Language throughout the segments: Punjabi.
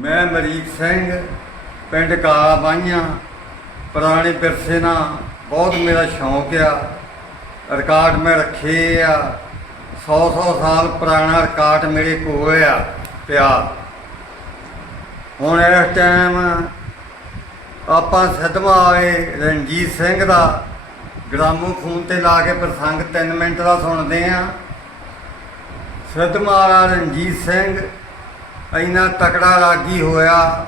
ਮੈਂ ਮਰੀਕ ਸਿੰਘ, ਪਿੰਡ ਕਾਲਾ ਬਾਈਆਂ ਪੁਰਾਣੇ ਵਿਰਸੇ ਨਾਲ ਬਹੁਤ ਮੇਰਾ ਸ਼ੌਂਕ ਆ। ਰਿਕਾਰਡ ਮੈਂ ਰੱਖੇ ਆ। 100 100 ਸਾਲ ਪੁਰਾਣਾ ਰਿਕਾਰਡ ਮੇਰੇ ਕੋਲ ਆ, ਪਿਆ। ਹੁਣ ਇਸ ਟਾਈਮ ਆਪਾਂ ਸਿੱਧਵਾਂ ਆਏ ਰਣਜੀਤ ਸਿੰਘ ਦਾ ਗ੍ਰਾਮੋਫੋਨ ਤੇ ਲਾ ਕੇ ਪ੍ਰਸੰਗ 3 ਮਿੰਟ ਦਾ ਸੁਣਦੇ ਆ ਸਿੱਧਵਾਂ ਵਾਲਾ ਰਣਜੀਤ ਸਿੰਘ ਇੰਨਾ ਤਕੜਾ ਰਾਗੀ ਹੋਇਆ,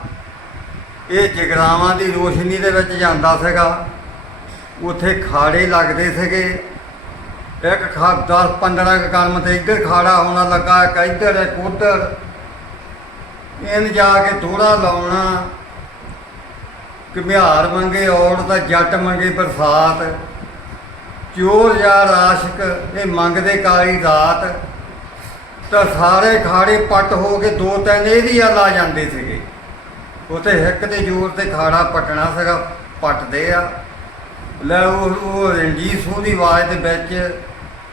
ਇਹ ਜਗਰਾਵਾਂ ਦੀ ਰੋਸ਼ਨੀ ਦੇ ਵਿੱਚ ਜਾਂਦਾ ਸੀਗਾ। ਉੱਥੇ ਖਾੜੇ ਲੱਗਦੇ ਸੀਗੇ। ਇੱਕ ਖਾ 10 15 ਕੁ ਕਦਮ ਤੇ ਇੱਧਰ ਖਾੜਾ ਹੋਣਾ ਲੱਗਾ, ਇੱਕ ਇੱਧਰ, ਇੱਕ ਉੱਧਰ। ਇਹਨ ਜਾ ਕੇ ਥੋੜਾ ਲਾਉਣਾ। ਘੁਮਿਆਰ ਮੰਗੇ ਔੜ ਤਾਂ ਜੱਟ ਮੰਗੇ ਬਰਸਾਤ। ਚੋਰ ਯਾਰ ਆਸ਼ਿਕ ਇਹ ਮੰਗਦੇ ਕਾਲੀ ਰਾਤ। ਤਾਂ ਸਾਰੇ ਖਾੜੇ ਪੱਟ ਹੋ ਕੇ ਦੋ ਤਿੰਨ ਇਹਦੀ ਆ ਲਾ ਜਾਂਦੇ ਸੀਗੇ। ਉਤੇ ਹਿੱਕ ਦੇ ਜ਼ੋਰ ਤੇ ਖਾੜਾ ਪਟਣਾ ਸੀਗਾ, ਪੱਟਦੇ ਆ। ਲੈ ਉਹ ਉਹ ਰਣਜੀਤ ਸਿੰਘ ਦੀ ਆਵਾਜ਼ ਦੇ ਵਿੱਚ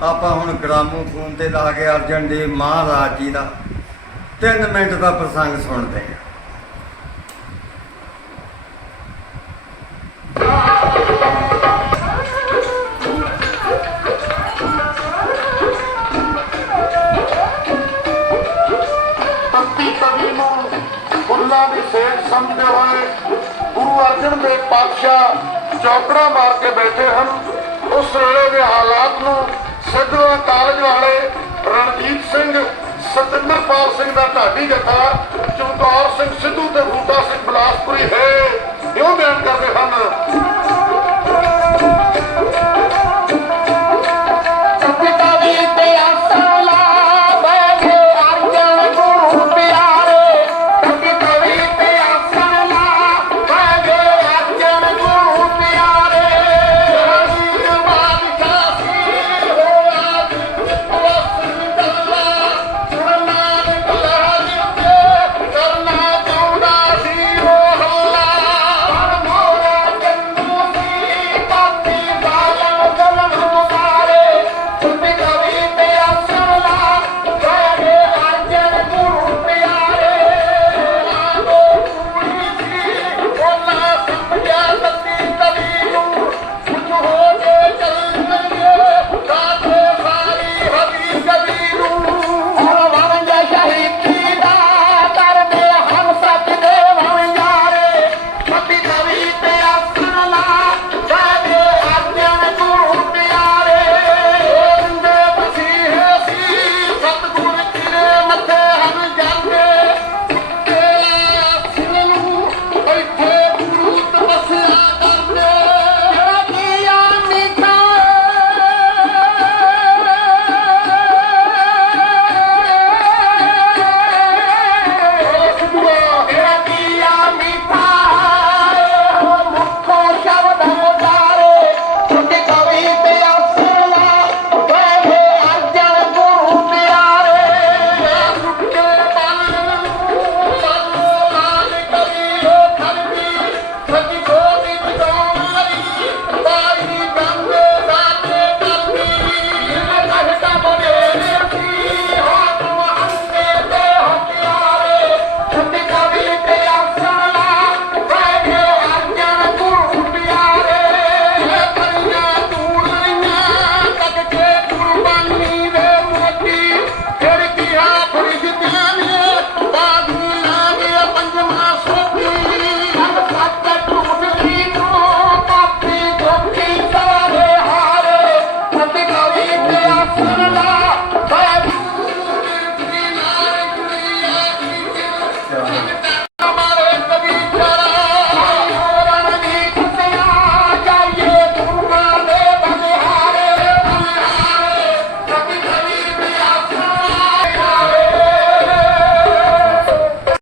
ਆਪਾਂ ਹੁਣ ਗ੍ਰਾਮੋਫੋਨ ਤੇ ਲਾ ਕੇ ਅਰਜਨ ਦੇ ਮਹਾਰਾਜ ਜੀ ਦਾ 3 ਮਿੰਟ ਦਾ ਪ੍ਰਸੰਗ ਸੁਣਦੇ ਆ। ਦੀਪਕ ਨੂੰ ਗੁਰੂਆਂ ਦੀ ਸੇਵ ਸਮਝਦੇ ਹੋਏ ਗੁਰੂ ਅਰਜਨ ਦੇਵ ਪਾਤਸ਼ਾਹ ਚੌਕੜਾ ਮਾਰ ਕੇ ਬੈਠੇ ਹਨ। ਉਸ ਵੇਲੇ ਦੇ ਹਾਲਾਤ ਨੂੰ ਸਿੱਧੂ ਕਾਲਜ ਵਾਲੇ ਰਣਜੀਤ ਸਿੰਘ, ਸਤਿੰਦਰਪਾਲ ਸਿੰਘ ਦਾ ਢਾਡੀ ਜਥਾ, ਚਮਕੌਰ ਸਿੰਘ ਸਿੱਧੂ ਤੇ ਬੂਟਾ ਸਿੰਘ ਬਲਾਸਪੁਰੀ ਹੈ ਇਹ ਬਿਆਨ ਕਰਦੇ ਹਨ।